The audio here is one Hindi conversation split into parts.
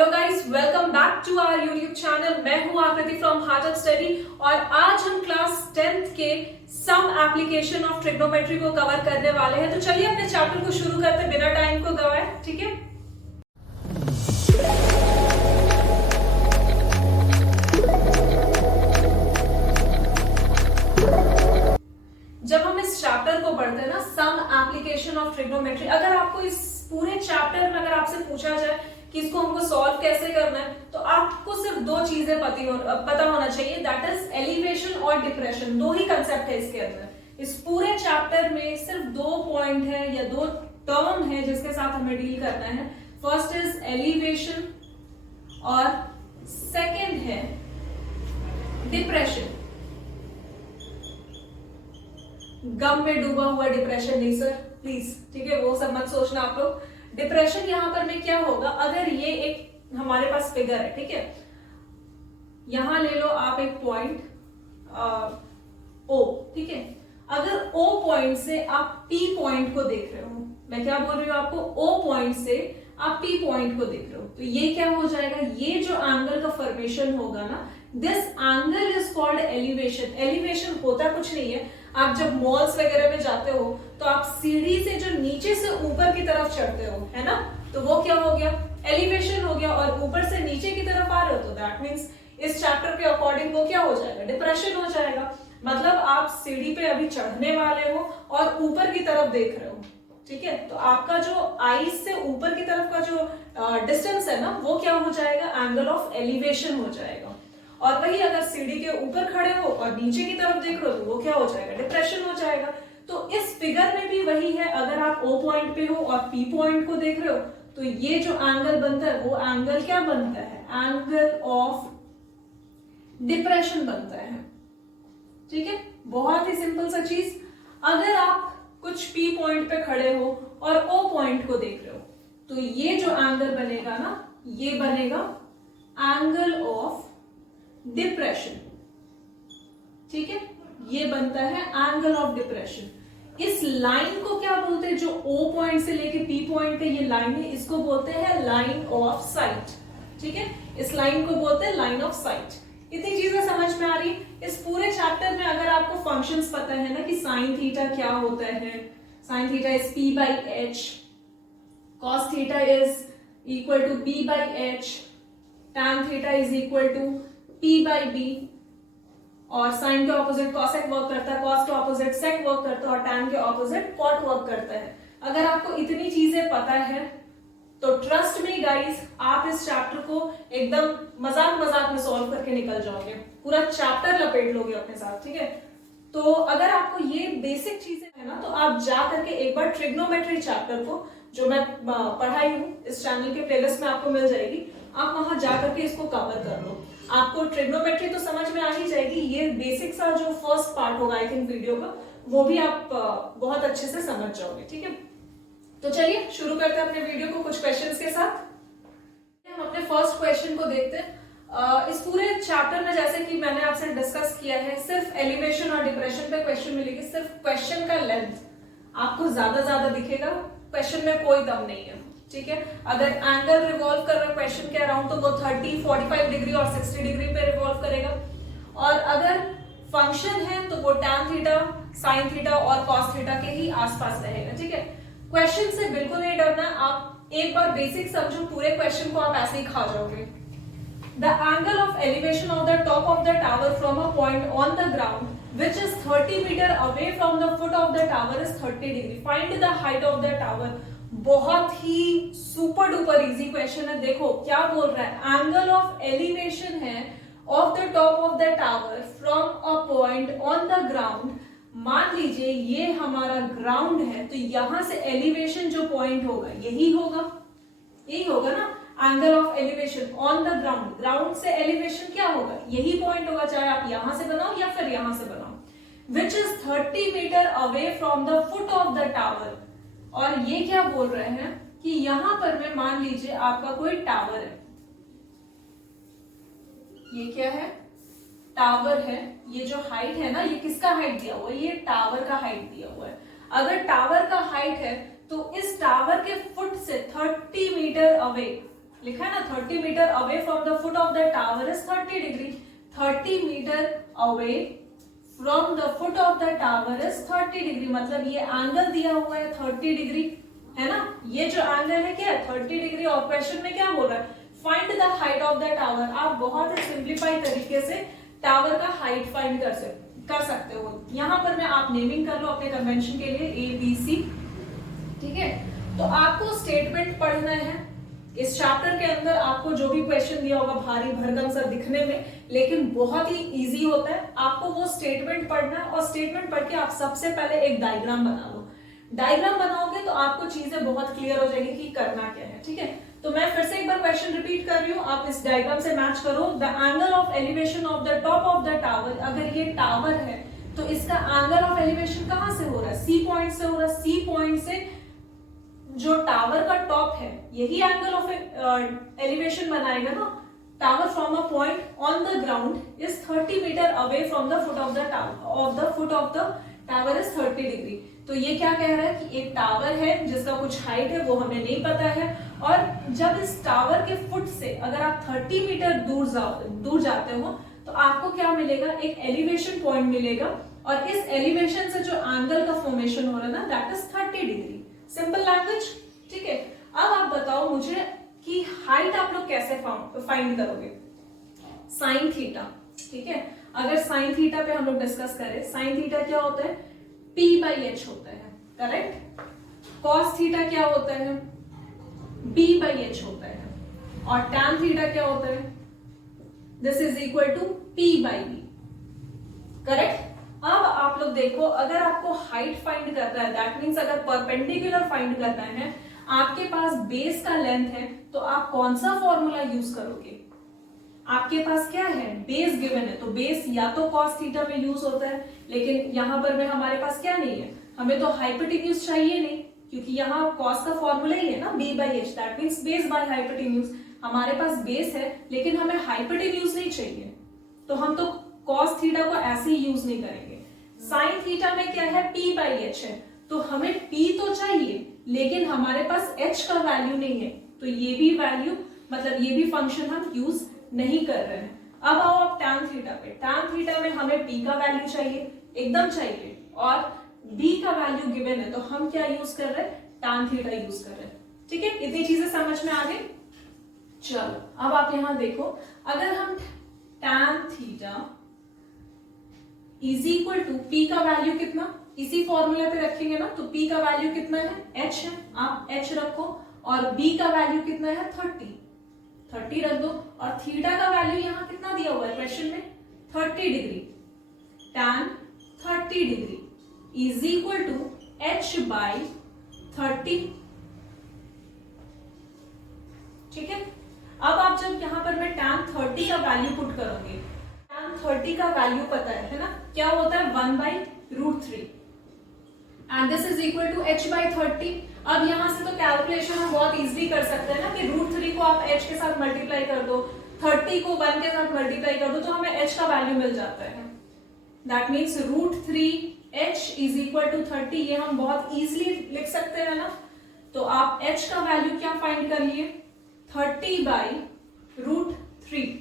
Hello guys, welcome back to our YouTube channel. मैं हूं आकृति फ्रॉम हार्ट ऑफ स्टडी और आज हम क्लास 10th के सम एप्लीकेशन ऑफ ट्रिग्नोमेट्री को कवर करने वाले हैं। तो चलिए अपने चैप्टर को शुरू करते बिना टाइम को गवाए। ठीक है, जब हम इस चैप्टर को पढ़ते हैं ना, सम एप्लीकेशन ऑफ ट्रिग्नोमेट्री, अगर आपको इस पूरे चैप्टर में अगर आपसे पूछा जाए कि इसको हमको सॉल्व कैसे करना है, तो आपको सिर्फ दो चीजें पता होना चाहिए, दैट इज एलिवेशन और डिप्रेशन। दो ही कंसेप्ट है इसके अंदर। इस पूरे चैप्टर में सिर्फ दो पॉइंट है या दो टर्म है जिसके साथ हमें डील करना है। फर्स्ट इज एलिवेशन और सेकेंड है डिप्रेशन। गम में डूबा हुआ डिप्रेशन नहीं सर, प्लीज, ठीक है, वो सब मत सोचना आप लोग। डिप्रेशन यहां पर में क्या होगा, अगर ये एक हमारे पास फिगर है, ठीक है, यहां ले लो आप एक पॉइंट ओ, ठीक है, अगर ओ पॉइंट से आप पी पॉइंट को देख रहे हो, मैं क्या बोल रही हूं आपको, ओ पॉइंट से आप पी पॉइंट को देख रहे हो, तो ये क्या हो जाएगा, ये जो एंगल का फॉर्मेशन होगा ना, this angle is called elevation. Elevation होता कुछ नहीं है, आप जब मॉल्स वगैरह में जाते हो तो आप सीढ़ी से जो नीचे से ऊपर की तरफ चढ़ते हो, है ना, तो वो क्या हो गया, एलिवेशन हो गया। और ऊपर से नीचे की तरफ आ रहे हो तो दैट मींस इस चैप्टर के अकॉर्डिंग वो क्या हो जाएगा, डिप्रेशन हो जाएगा। मतलब आप सीढ़ी पे अभी चढ़ने वाले हो और ऊपर की तरफ देख रहे हो, ठीक है, तो आपका जो आईज से ऊपर की तरफ का जो डिस्टेंस है ना, वो क्या हो जाएगा, एंगल ऑफ एलिवेशन हो जाएगा। और वही अगर सीढ़ी के ऊपर खड़े हो और नीचे की तरफ देख रहे हो तो वो क्या हो जाएगा, डिप्रेशन हो जाएगा। तो इस फिगर में भी वही है, अगर आप ओ पॉइंट पे हो और पी पॉइंट को देख रहे हो तो ये जो एंगल बनता है वो एंगल क्या बनता है, एंगल ऑफ डिप्रेशन बनता है। ठीक है, बहुत ही सिंपल सा चीज। अगर आप कुछ पी पॉइंट पे खड़े हो और ओ पॉइंट को देख रहे हो तो ये जो एंगल बनेगा ना, ये बनेगा एंगल ऑफ डिप्रेशन। ठीक है, ये बनता है एंगल ऑफ डिप्रेशन। इस लाइन को क्या बोलते हैं, जो ओ पॉइंट से लेके पी पॉइंट का ये लाइन है, इसको बोलते हैं लाइन ऑफ साइट। ठीक है, इस लाइन को बोलते हैं लाइन ऑफ साइट। इतनी चीजें समझ में आ रही। इस पूरे चैप्टर में अगर आपको फंक्शंस पता है ना कि साइन थीटा क्या होता है, sine theta is P by H, cos theta is equal to P by H, tan theta is equal to P by B, और साइन के ऑपोजिट कॉसेक वर्क करता है, कॉस के ऑपोजिट सेक वर्क करता है और टैन के ऑपोजिट कॉट वर्क करता है। अगर आपको इतनी चीजें पता है तो ट्रस्ट मी गाइस, आप इस चैप्टर को एकदम मजाक मजाक में सॉल्व करके निकल जाओगे, पूरा चैप्टर लपेट लोगे अपने साथ। ठीक है, तो अगर आपको ये बेसिक चीजें है ना, तो आप जा करके एक बार ट्रिग्नोमेट्री चैप्टर को, जो मैं पढ़ाई हूँ इस चैनल के प्लेलिस्ट में आपको मिल जाएगी, आप वहां जा करके इसको कवर कर लो। आपको ट्रिग्नोमेट्री तो समझ में आ ही जाएगी, ये बेसिक सा जो फर्स्ट पार्ट होगा आई थिंक वीडियो का, वो भी आप बहुत अच्छे से समझ जाओगे। ठीक है, तो चलिए शुरू करते हैं अपने वीडियो को कुछ क्वेश्चंस के साथ। हम अपने फर्स्ट क्वेश्चन को देखते हैं। इस पूरे चैप्टर में जैसे कि मैंने आपसे डिस्कस किया है, सिर्फ एलिवेशन और डिप्रेशन पे क्वेश्चन मिलेगी। सिर्फ क्वेश्चन का लेंथ आपको ज्यादा दिखेगा, क्वेश्चन में कोई दम नहीं है। ठीक है, अगर एंगल रिवॉल्व कर रहा है क्वेश्चन के अराउंड तो वो 30, 45 डिग्री और 60 डिग्री पे रिवॉल्व करेगा। और अगर फंक्शन है तो वो टैन थीटा, साइन थीटा और कॉस थीटा के ही आसपास रहेगा। ठीक है, क्वेश्चन से बिल्कुल नहीं डरना, आप एक बार बेसिक समझो, पूरे क्वेश्चन को आप ऐसे ही खा जाओगे। The angle of elevation of the top of the tower from a point on the ground which is 30 metre away from the foot of the tower is 30 degree. Find the height of the tower. बहुत ही सुपर डुपर इजी क्वेश्चन है। देखो क्या बोल रहा है, एंगल ऑफ एलिवेशन है of the top of the tower from a point on the ground. मान लीजिए ये हमारा ग्राउंड है, तो यहां से एलिवेशन जो पॉइंट होगा यही होगा, यही होगा ना, angle of elevation on the ground. Ground से एलिवेशन क्या होगा, यही पॉइंट होगा, चाहे आप यहां से बनाओ या फिर यहां से बनाओ। Which is 30 metre away from the foot of the tower. और ये क्या बोल रहे हैं कि यहां पर में मान लीजिए आपका कोई टावर है, ये क्या है, टावर है। ये जो हाइट है ना, ये किसका हाइट दिया हुआ है, ये टावर का हाइट दिया हुआ है। अगर टावर का हाइट है तो इस टावर के फुट से 30 मीटर अवे लिखा है ना 30 metre away from the foot of the tower is 30 degree. 30 metre away from the foot of the tower is 30 degree, मतलब ये एंगल दिया हुआ है 30 डिग्री, है ना। ये जो एंगल है क्या है 30 डिग्री। और क्वेश्चन में क्या बोल रहा है, find the height of the tower. आप बहुत ही सिंप्लीफाइड तरीके से टावर का हाइट फाइंड कर सकते हो। यहां पर मैं आप नेमिंग कर लो अपने कन्वेंशन के लिए ABC, ठीक है। तो आपको स्टेटमेंट पढ़ना है इस चैप्टर के अंदर। आपको जो भी क्वेश्चन दिया होगा भारी भरकम सा दिखने में, लेकिन बहुत ही इजी होता है। आपको वो स्टेटमेंट पढ़ना है और स्टेटमेंट पढ़ के आप सबसे पहले एक डायग्राम बना लो। डायग्राम बनाओगे तो आपको चीजें बहुत क्लियर हो जाएगी कि करना क्या है, ठीक है। तो मैं फिर से एक बार क्वेश्चन रिपीट कर रही हूँ, आप इस डायग्राम से मैच करो। The angle of elevation of the top of the tower, अगर ये टावर है तो इसका एंगल ऑफ एलिवेशन कहां से हो रहा है, सी पॉइंट से हो रहा है। सी पॉइंट से जो टावर का टॉप है यही एंगल ऑफ एलिवेशन बनाएगा ना। Tower from a point on the ground is 30 metre away from the foot of the tower is 30 degree. तो ये क्या कह रहा है कि एक टावर है जिसका कुछ हाइट है वो हमें नहीं पता है, और जब इस टावर के फुट से अगर आप 30 मीटर दूर जाते हो तो आपको क्या मिलेगा, एक एलिवेशन पॉइंट मिलेगा, और इस एलिवेशन से जो एंगल का फॉर्मेशन हो रहा है ना that is 30 degree. Simple language, ठीक है। अब आप बताओ मुझे कि हाइट आप लोग कैसे फाइंड करोगे। साइन थीटा, ठीक है। अगर साइन थीटा पे हम लोग डिस्कस करें, साइन थीटा क्या होता है, P/H होता है, करेक्ट। कॉस थीटा क्या होता है, B/H होता है, और tan थीटा क्या होता है, this is equal to P/B, correct. अब आप लोग देखो, अगर आपको हाइट फाइंड करना है, दैट मीन्स अगर परपेंडिकुलर फाइंड करना है, आपके पास बेस का लेंथ है, तो आप कौन सा फॉर्मूला यूज करोगे। आपके पास क्या है, बेस गिवन है, तो बेस या तो कॉस थीटा में यूज होता है, लेकिन यहां पर में हमारे पास क्या नहीं है, हमें तो हाइपोटेन्यूज चाहिए नहीं, क्योंकि यहाँ कॉस का फॉर्मूला ही है ना B/H, that means base by hypotenuse. हमारे पास बेस है लेकिन हमें हाइपोटेन्यूज नहीं चाहिए, तो हम तो कॉस थीटा को ऐसे ही यूज नहीं करेंगे। साइन थीटा में क्या है, P/H है, तो हमें P तो चाहिए लेकिन हमारे पास H का वैल्यू नहीं है, तो ये भी वैल्यू मतलब ये भी फंक्शन हम यूज नहीं कर रहे हैं। अब आओ आप tan थीटा पे। tan थीटा में हमें P का वैल्यू चाहिए, एकदम चाहिए, और B का वैल्यू गिवन है, तो हम क्या यूज कर रहे हैं, tan थीटा यूज कर रहे हैं, ठीक है। इतनी चीजें समझ में आ गई। चलो अब आप यहां देखो, अगर हम tan theta is equal to P का वैल्यू कितना, इसी फॉर्मूला पे रखेंगे ना, तो P का वैल्यू कितना है, H है, आप H रखो, और B का वैल्यू कितना है 30 रख दो, और थीटा का वैल्यू यहां कितना दिया हुआ है क्वेश्चन में 30 degree. tan 30 degree is equal to H/30, ठीक है। अब आप जब यहां पर मैं tan 30 का वैल्यू पुट करोगे, tan 30 का वैल्यू पता है ना, क्या होता है 1/√3, and this is equal to H/30। अब यहां से तो कैलकुलेशन हम बहुत इजीली कर सकते हैं ना, कि √3 को आप H के साथ मल्टीप्लाई कर दो, 30 को 1 के साथ मल्टीप्लाई कर दो, तो हमें H का वैल्यू मिल जाता है। That means √3H is equal to 30, ये हम बहुत इजीली लिख सकते हैं ना। तो आप H का वैल्यू क्या फाइंड कर लिए, 30/√3।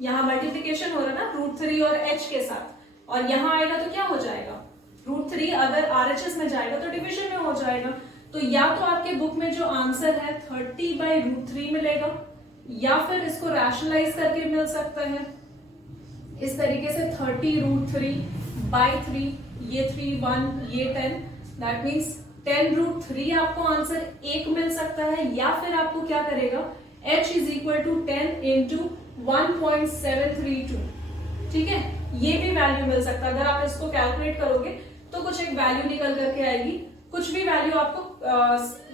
यहां मल्टीप्लीकेशन हो रहा है ना √3 और H के साथ, और यहां आएगा तो क्या हो जाएगा, √3 अगर RHS में जाएगा तो डिवीजन में हो जाएगा। तो या तो आपके बुक में जो आंसर है 30/√3 मिलेगा, या फिर इसको रैशनलाइज करके मिल सकता है इस तरीके से 30√3/3, ये 3 1 ये 10, दैट मीन्स 10√3 आपको आंसर 1 मिल सकता है, या फिर आपको क्या करेगा, H is equal to 10 into 1.732, ठीक है, ये भी वैल्यू मिल सकता है। अगर आप इसको कैलकुलेट करोगे तो कुछ एक वैल्यू निकल करके आएगी, कुछ भी वैल्यू आपको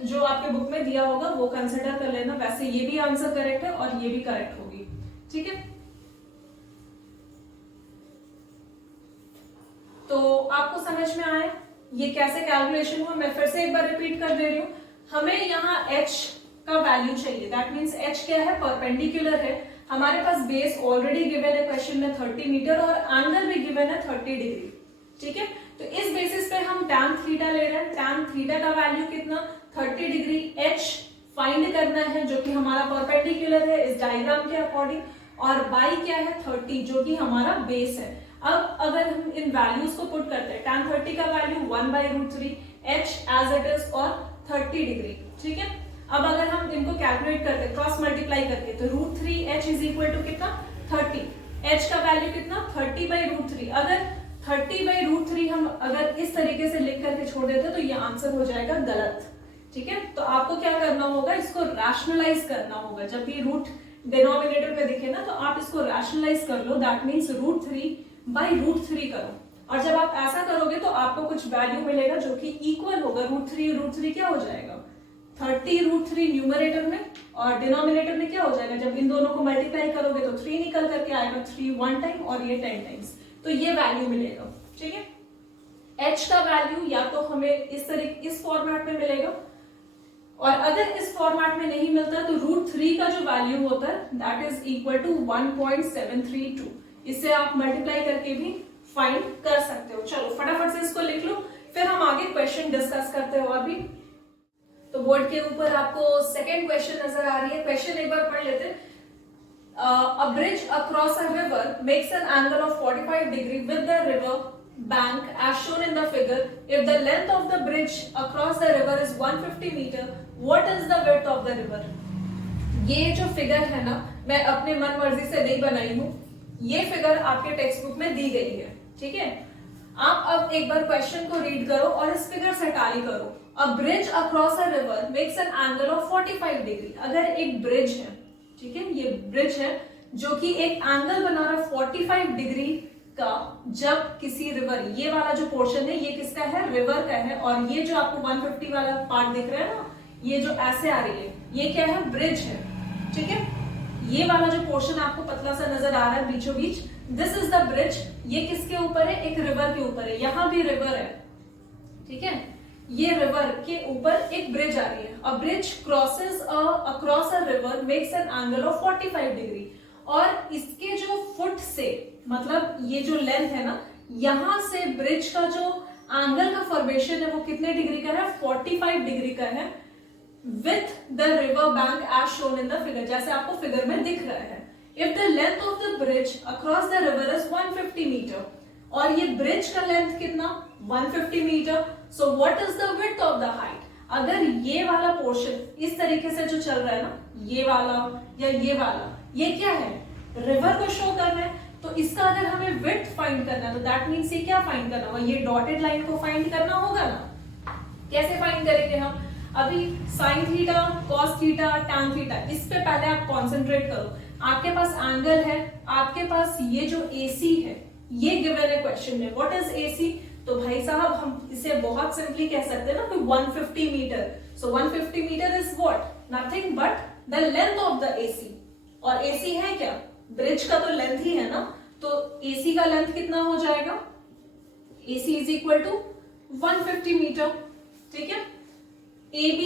जो आपके बुक में दिया होगा वो कंसिडर कर लेना। वैसे ये भी आंसर करेक्ट है और ये भी करेक्ट होगी, ठीक है। तो आपको समझ में आया ये कैसे कैलकुलेशन हुआ। मैं फिर से एक बार रिपीट कर दे रही हूँ, हमें यहाँ H का वैल्यू चाहिए, दैट मीन्स H क्या है, परपेंडिकुलर है, हमारे पास बेस ऑलरेडी गिवन है क्वेश्चन में 30 मीटर, और एंगल भी गिवन है 30 डिग्री, ठीक है। तो इस बेसिस पे हम tan थीटा ले रहे हैं, tan थीटा का वैल्यू कितना 30 डिग्री, H फाइंड करना है जो कि हमारा परपेंडिकुलर है इस डायग्राम के अकॉर्डिंग, और बाई क्या है 30 जो कि हमारा बेस है। अब अगर हम इन वैल्यूज को पुट करते हैं, tan 30 का value 1/√3, h as it is और 30 डिग्री, ठीक है। अब अगर हम इनको कैलकुलेट करते हैं क्रॉस मल्टीप्लाई करके, तो √3h इज इक्वल टू कितना 30, h का वैल्यू कितना 30/√3। अगर 30/√3 हम अगर इस तरीके से लिख करके छोड़ देते तो ये आंसर हो जाएगा गलत, ठीक है। तो आपको क्या करना होगा, इसको रैशनलाइज करना होगा। जब भी रूट डिनोमिनेटर में दिखे ना तो आप इसको रैशनलाइज कर लो, दैट मीन्स √3/√3 करो। और जब आप ऐसा करोगे तो आपको कुछ वैल्यू मिलेगा जो कि इक्वल होगा √3 क्या हो जाएगा 30√3 न्यूमरेटर में, और डिनोमिनेटर में क्या हो जाएगा, जब इन दोनों को मल्टीप्लाई करोगे तो 3 निकल करके आएगा, 3 1 टाइम और ये 10 टाइम्स, तो ये वैल्यू मिलेगा, ठीक है। h का वैल्यू या तो हमें इस फॉर्मेट में मिलेगा, और अगर इस फॉर्मेट में नहीं मिलता तो √3 का जो वैल्यू होता है दैट इज इक्वल टू 1.732। इससे आप मल्टीप्लाई करके भी फाइंड कर सकते हो। चलो फटाफट से इसको लिख लो, फिर हम आगे क्वेश्चन डिस्कस करते हैं। और भी तो बोर्ड के ऊपर आपको सेकेंड क्वेश्चन नजर आ रही है। क्वेश्चन एक बार पढ़ लेते हैं। A bridge across a river makes an angle of 45 degree with the river bank as shown in the figure. If the length of the bridge across the river is 150 meter, what is the width of the river? ये जो फिगर है ना, मैं अपने मन मर्जी से नहीं बनाई हूँ, ये फिगर आपके टेक्स्ट बुक में दी गई है, ठीक है। आप अब एक बार क्वेश्चन को रीड करो और इस फिगर से टैली करो। A bridge across a river makes an angle of 45 degree. अगर एक ब्रिज है, ठीक है, ये ब्रिज है जो कि एक एंगल बना रहा है 45 डिग्री का, जब किसी रिवर, ये वाला जो पोर्शन है ये किसका है, रिवर का है, और ये जो आपको 150 वाला पार्ट दिख रहा है ना, ये जो ऐसे आ रही है, ये क्या है, ब्रिज है, ठीक है। ये वाला जो पोर्शन आपको पतला सा नजर आ रहा है बीचों बीच, दिस इज द ब्रिज। ये किसके ऊपर है, एक रिवर के ऊपर है, यहां भी रिवर है, ठीक है। ये रिवर के ऊपर एक ब्रिज आ रही है। अ bridge crosses across a river makes an angle of 45 degree, और इसके जो फुट से, मतलब ये जो लेंथ है ना, यहां से ब्रिज का जो एंगल का फॉर्मेशन है वो कितने डिग्री का है, 45 डिग्री का है, with the river bank as shown in the figure, जैसे आपको फिगर में दिख रहा है। If the length of the bridge across the river is 150 metre, और ये ब्रिज का लेंथ कितना 150 metre, so what is the width of the height. अगर ये वाला पोर्शन इस तरीके से जो चल रहा है ना, ये वाला या ये वाला, ये क्या है, रिवर को शो करना है, तो इसका अगर हमें विड्थ फाइंड करना है तो दैट मीन्स ये क्या फाइंड करना होगा, ये डॉटेड लाइन को फाइंड करना होगा ना। कैसे फाइंड करेंगे हम, अभी sine theta, cos theta, tan theta, इस पे पहले आप कॉन्सेंट्रेट करो। आपके पास एंगल है, आपके पास ये जो AC है, ये गिवन है क्वेश्चन में, व्हाट इज AC, तो भाई साहब हम इसे बहुत सिंपली कह सकते हैं ना कि 150 metre. So 150 metre is what, nothing but the length of the AC, और AC है क्या, ब्रिज का तो लेंथ ही है ना, तो AC का लेंथ कितना हो जाएगा, AC is equal to 150 metre, ठीक है। AB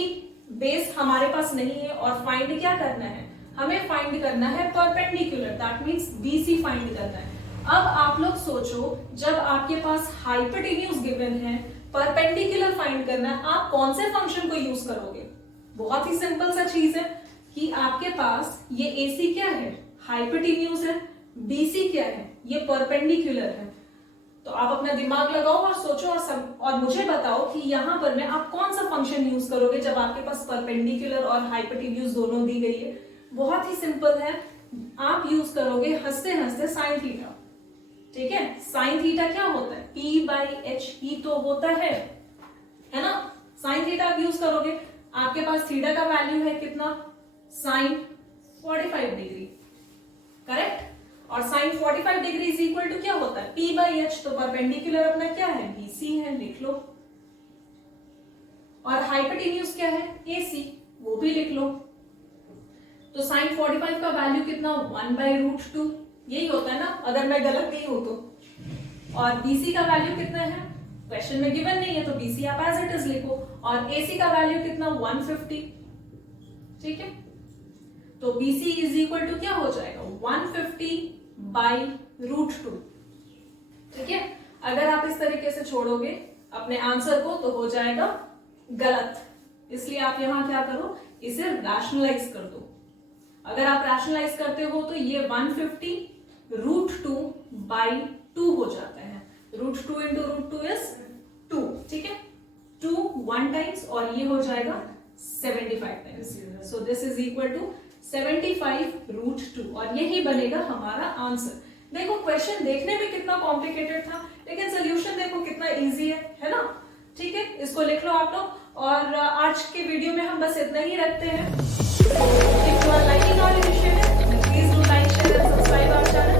बेस हमारे पास नहीं है, और फाइंड क्या करना है, हमें फाइंड करना है perpendicular, that means BC find करना है। अब आप लोग सोचो, जब आपके पास हाइपोटेन्यूज गिवन है, परपेंडिकुलर फाइंड करना है, आप कौन से फंक्शन को यूज करोगे, बहुत ही सिंपल सा चीज है कि आपके पास ये AC क्या है, हाइपोटेन्यूज है, BC क्या है, ये परपेंडिकुलर है। तो आप अपना दिमाग लगाओ और सोचो और मुझे बताओ कि यहां पर में आप कौन सा फंक्शन यूज करोगे जब आपके पास परपेंडिकुलर और हाइपोटेन्यूज दोनों दी गई है। बहुत ही सिंपल है, आप यूज करोगे हंसते हंसते साइन थीटा, ठीक है। साइन थीटा क्या होता है, P/H ही तो होता है ना। साइन थीटा आप यूज करोगे, आपके पास थीटा का वैल्यू है कितना, साइन 45 डिग्री, करेक्ट। और sine 45 degree is equal to क्या होता है, P/H, तो परपेंडिकुलर अपना क्या है, BC है, लिख लो। और हाइपोटेन्यूज क्या है, AC, वो भी लिख लो। तो साइन 45 का वैल्यू कितना, 1/√2, यही होता है ना, अगर मैं गलत नहीं हूं तो। और BC का वैल्यू कितना है, क्वेश्चन में गिवन नहीं है, तो BC आप एज इट इज लिखो। और AC का वैल्यू कितना, 150, ठीक है। तो BC इज इक्वल टू क्या हो जाएगा, 150/√2, ठीक है। अगर आप इस तरीके से छोड़ोगे अपने आंसर को तो हो जाएगा गलत, इसलिए आप यहां क्या करो, इसे रैशनलाइज कर दो। अगर आप रैशनलाइज करते हो तो ये 150√2/2 हो जाता है। √2 इंटू √2 इज 2, ठीक है, 2 1 टाइम्स और ये हो जाएगा 75 times. So this is equal to 75√2 और यही बनेगा हमारा आंसर। देखो क्वेश्चन देखने में कितना कॉम्प्लिकेटेड था, लेकिन सोल्यूशन देखो कितना इजी है ना। ठीक है, इसको लिख लो आप लोग। और आज के वीडियो में हम बस इतना ही रखते हैं। If you are liking our initiative, please do like, share and subscribe our channel.